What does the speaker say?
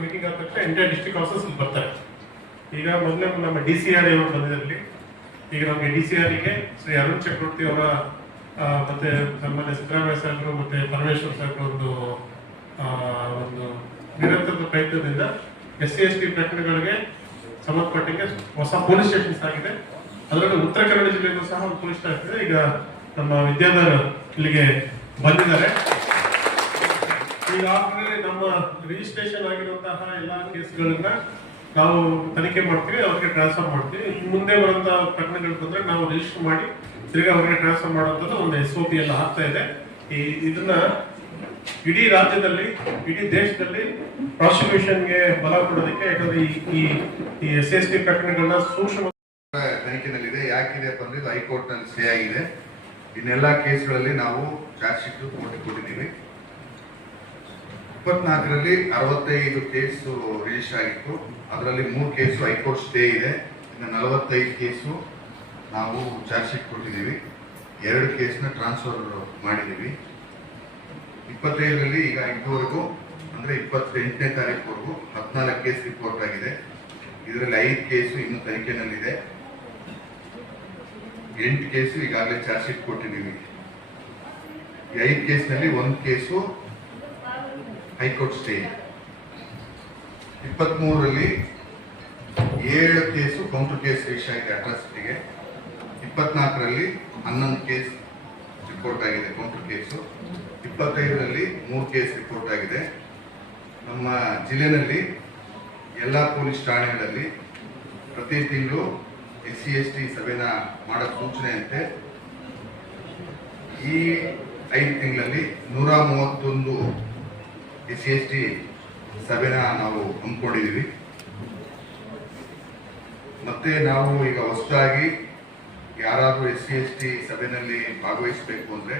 Clicking ಆದ ತಕ್ಷಣ entire district officers ಇಲ್ಲಿ ಬರ್ತಾರೆ. ಈಗ ಮೊದಲೇ ನಮ್ಮ DCR ಇವರು ಬಂದಿದ್ರಲ್ಲಿ, ಈಗ ನಮಗೆ DCRಗೆ ಶ್ರೀ ಅರುಣ್ ಚಕ್ರವರ್ತಿ ಅವರ ಮತ್ತೆ ನಮ್ಮಲ್ಲಿ ಸಿದ್ದರಾಮಯ್ಯ ಸಾಹೇಬರು ಮತ್ತೆ ಪರಮೇಶ್ವರ್ ಸಾಹೇಬರು ಒಂದು ನಿರಂತರ ಪ್ರಯತ್ನದಿಂದ SC/ST ಪ್ರಕರಣಗಳಿಗೆ ಸಂಬಂಧಪಟ್ಟಂಗೆ ಹೊಸ ಪೊಲೀಸ್ ಸ್ಟೇಷನ್ಸ್ ಆಗಿದೆ. ಅದರಲ್ಲಿ ಉತ್ತರ ಕನ್ನಡ ಜಿಲ್ಲೆಯಲ್ಲೂ ಸಹ ಒಂದು ಪೊಲೀಸ್ ಸ್ಟೇಷನ್ ಇದೆ. ಈಗ ನಮ್ಮ ವಿದ್ಯಾಧರ್ ಇಲ್ಲಿಗೆ ಬಂದಿದ್ದಾರೆ. ಈಗಾಗಲೇ ನಮ್ಮ ರಿಜಿಸ್ಟ್ರೇಷನ್ ಆಗಿರುವಂತಹ ಎಲ್ಲಾ ಕೇಸ್ಗಳನ್ನ ನಾವು ತನಿಖೆ ಮಾಡ್ತೀವಿ, ಅವ್ರಿಗೆ ಟ್ರಾನ್ಸ್ಫರ್ ಮಾಡ್ತೀವಿ. ಮುಂದೆ ಬರುವಂತಹ ಪ್ರಕರಣಗಳು ಬಂದ್ರೆ ನಾವು ರಿಜಿಸ್ಟರ್ ಮಾಡಿ ತಿರ್ಗಾ ಅವ್ರಿಗೆ ಟ್ರಾನ್ಸ್ಫರ್ ಮಾಡುವಂಥದ್ದು ಒಂದು SOP ಎಲ್ಲ ಆಗ್ತಾ ಇದೆ. ಇದನ್ನ ಇಡೀ ರಾಜ್ಯದಲ್ಲಿ, ಇಡೀ ದೇಶದಲ್ಲಿ ಪ್ರಾಸಿಕ್ಯೂಷನ್ಗೆ ಬಲ ಕೊಡೋದಕ್ಕೆ, ಯಾಕಂದ್ರೆ ಈ SC/ST ಪ್ರಕರಣಗಳನ್ನ ಸೂಕ್ಷ್ಮ ತನಿಖೆನಲ್ಲಿದೆ. ಯಾಕಿದೆ ಅಂದ್ರೆ ಹೈಕೋರ್ಟ್ ನಲ್ಲಿ ಸ್ಟೇ ಆಗಿದೆ. ಇನ್ನೆಲ್ಲಾ ಕೇಸ್ಗಳಲ್ಲಿ ನಾವು ಚಾರ್ಜ್ ಶೀಟ್ ಕೊಟ್ಟಿದ್ದೀವಿ. 24ರಲ್ಲಿ 65 ಕೇಸು ರಿಜಿಸ್ಟರ್ ಆಗಿತ್ತು. ಅದರಲ್ಲಿ 3 ಕೇಸು ಹೈಕೋರ್ಟ್ ಸ್ಟೇ ಇದೆ. ಇನ್ನು 45 ಕೇಸು ನಾವು ಚಾರ್ಜ್ ಶೀಟ್ ಕೊಟ್ಟಿದ್ದೀವಿ. 2 ಕೇಸ್ನ ಟ್ರಾನ್ಸ್ಫರ್ ಮಾಡಿದ್ದೀವಿ. 25ರಲ್ಲಿ ಈಗ ಇದುವರೆಗೂ ಅಂದ್ರೆ 28ನೇ ತಾರೀಕುವರೆಗೂ 14 ಕೇಸ್ ರಿಪೋರ್ಟ್ ಆಗಿದೆ. ಇದರಲ್ಲಿ 5 ಕೇಸು ಇನ್ನು ತನಿಖೆನಲ್ಲಿದೆ. 8 ಕೇಸು ಈಗಾಗಲೇ ಚಾರ್ಜ್ ಶೀಟ್ ಕೊಟ್ಟಿದ್ದೀವಿ. ಈ 5 ಕೇಸ್ನಲ್ಲಿ 1 ಕೇಸು ಹೈಕೋರ್ಟ್ ಸ್ಟೇ. 23ರಲ್ಲಿ 7 ಕೇಸು ಕೌಂಟರ್ ಕೇಸ್ ರಿಜಿಸ್ಟರ್ ಆಗಿದೆ ಅಟ್ರಾಸಿಟಿಗೆ. 24ರಲ್ಲಿ 11 ಕೇಸ್ ರಿಪೋರ್ಟ್ ಆಗಿದೆ ಕೌಂಟರ್ ಕೇಸು. 25ರಲ್ಲಿ 3 ಕೇಸ್ ರಿಪೋರ್ಟ್ ಆಗಿದೆ. ನಮ್ಮ ಜಿಲ್ಲೆಯಲ್ಲಿ ಎಲ್ಲ ಪೊಲೀಸ್ ಠಾಣೆಗಳಲ್ಲಿ ಪ್ರತಿ ತಿಂಗಳು SC/ST ಸಭೆನ ಮಾಡೋ ಸೂಚನೆಯಂತೆ ಈ 5 ತಿಂಗಳಲ್ಲಿ 131 SC/ST ಸಭೆನ ನಾವು ಹಮ್ಮಿಕೊಂಡಿದ್ದೀವಿ. ಮತ್ತೆ ನಾವು ಈಗ ಹೊಸದಾಗಿ ಯಾರಾದರೂ SC/ST ಸಭೆಯಲ್ಲಿ ಭಾಗವಹಿಸಬೇಕು ಅಂದ್ರೆ